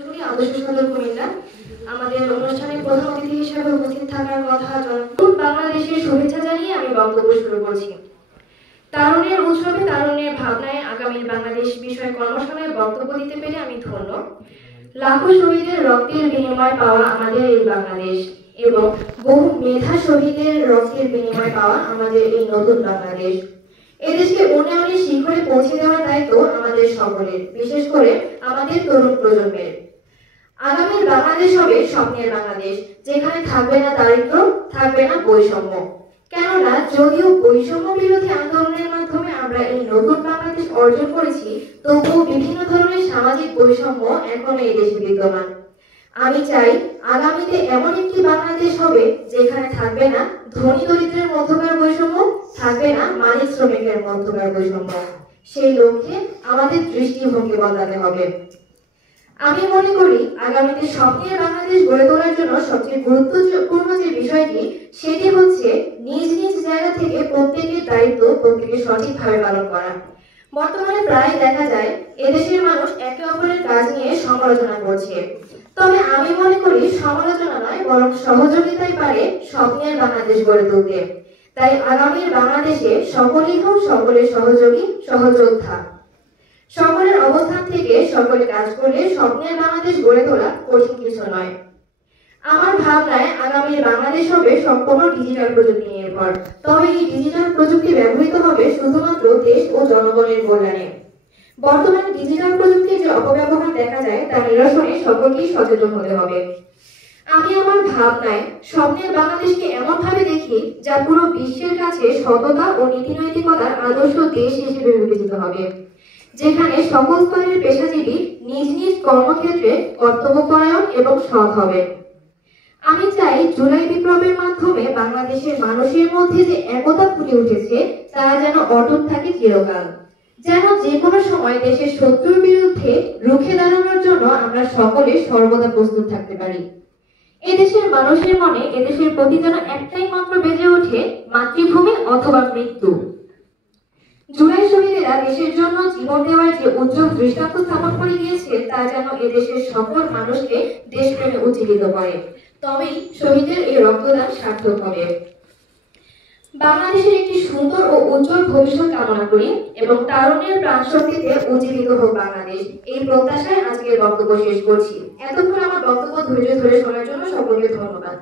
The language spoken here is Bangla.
আদর্শ সদর কুমিল্লা। আমাদের অনুষ্ঠানে প্রধান অতিথি হিসেবে উপস্থিত থাকার কথা বাংলাদেশের শুভেচ্ছা জানিয়ে আমি বক্তব্য শুরু করছি। তারুণ্যের উৎসবে তারুণ্যের ভাবনায় আগামী বাংলাদেশ বিষয়ে কর্মশালায় বক্তব্য দিতে পেরে আমি ধন্য। লাখো শহীদের রক্তের বিনিময়ে পাওয়া আমাদের এই বাংলাদেশ এবং বহু মেধা শহীদের রক্তের বিনিময়ে পাওয়া আমাদের এই নতুন বাংলাদেশ। এদেশকে উন্নয়নের শিখরে পৌঁছে দেওয়ার দায়িত্ব আমাদের সকলের, বিশেষ করে আমাদের তরুণ প্রজন্মের। আগামীর বাংলাদেশ হবে স্বপ্নের বাংলাদেশ, যেখানে থাকবে না দারিদ্র, থাকবে না বৈষম্য। কেননা যদিও বৈষম্য বিরোধী আন্দোলনের মাধ্যমে আমরা এই নতুন বাংলাদেশ অর্জন করেছি, তবুও বিভিন্ন ধরনের সামাজিক বৈষম্য এখনো এই দেশে বিদ্যমান। আমি চাই আগামীতে এমন একটি বাংলাদেশ হবে যেখানে থাকবে না ধনী দরিদ্রের মধ্যকার বৈষম্য, থাকবে না মালিক শ্রমিকের মধ্যকার বৈষম্য। সেই লক্ষ্যে আমাদের দৃষ্টিভঙ্গি বদলাতে হবে। আমি মনে করি আগামীতে স্বপ্নের বাংলাদেশ গড়ে তোলার জন্য সবচেয়ে গুরুত্বপূর্ণ যে বিষয়টি, সেটি হচ্ছে নিজ নিজ জায়গা থেকে প্রত্যেকের দায়িত্ব প্রত্যেকে সঠিকভাবে পালন করা। বর্তমানে প্রায় দেখা যায় এদেশের মানুষ একে অপরের কাজ নিয়ে সমালোচনা করছে, তবে আমি মনে করি সমালোচনা নয়, বরং সহযোগিতাই পারে স্বপ্নের বাংলাদেশ গড়ে তুলতে। তাই আগামীর বাংলাদেশে সকলেই হোক সকলের সহযোগী, সহযোদ্ধা। সকলের অবস্থান থেকে সকলে কাজ করলে স্বপ্নের বাংলাদেশ গড়ে তোলা কঠিন কিছু নয়। আমার ভাবনায় আগামীর বাংলাদেশ হবে সম্পূর্ণ ডিজিটাল প্রযুক্তি নির্ভর, তবে এই ডিজিটাল প্রযুক্তি ব্যবহৃত হবে শুধুমাত্র দেশ ও জনগণের কল্যাণে। বর্তমানে ডিজিটাল প্রযুক্তির যে অপব্যবহার দেখা যায় তা নিরসনে সকলকেই সচেতন হতে হবে। আমি আমার ভাবনায় স্বপ্নের বাংলাদেশকে এমন ভাবে দেখি যা পুরো বিশ্বের কাছে সততা ও নীতিনৈতিকতার আদর্শ দেশ হিসেবে বিবেচিত হবে, যেখানে সকল স্তরের পেশাজীবী নিজ নিজ কর্মক্ষেত্রে কর্তব্যপরায়ণ এবং সৎ হবে। আমি চাই জুলাই বিপ্লবের মাধ্যমে বাংলাদেশের মানুষের মধ্যে যে একতা ফুটে উঠেছে তা যেন অটুট থাকে চিরকাল, যেন যে কোনো সময় দেশের শত্রুর বিরুদ্ধে রুখে দাঁড়ানোর জন্য আমরা সকলে সর্বদা প্রস্তুত থাকতে পারি। এদেশের মানুষের মনে এদেশের প্রতি যেন একটাই মাত্র বেজে ওঠে, মাতৃভূমি অথবা মৃত্যু। জুলাই শহীদেরা দেশের জন্য জীবন দেওয়ার যে উজ্জ্বল দৃষ্টান্ত স্থাপন করে গিয়েছে তা যেন এদেশের সকল মানুষকে দেশপ্রেমে উজ্জীবিত করে, তবেই শহীদের এই রক্তদান সার্থক হবে। বাংলাদেশের একটি সুন্দর ও উজ্জ্বল ভবিষ্যৎ কামনা করি এবং তারুণ্যের প্রাণ শক্তিতে উজ্জীবিত হোক বাংলাদেশ, এই প্রত্যাশায় আজকের বক্তব্য শেষ করছি। এতক্ষণ আমার বক্তব্য ধৈর্য ধরে শোনার জন্য সকলকে ধন্যবাদ।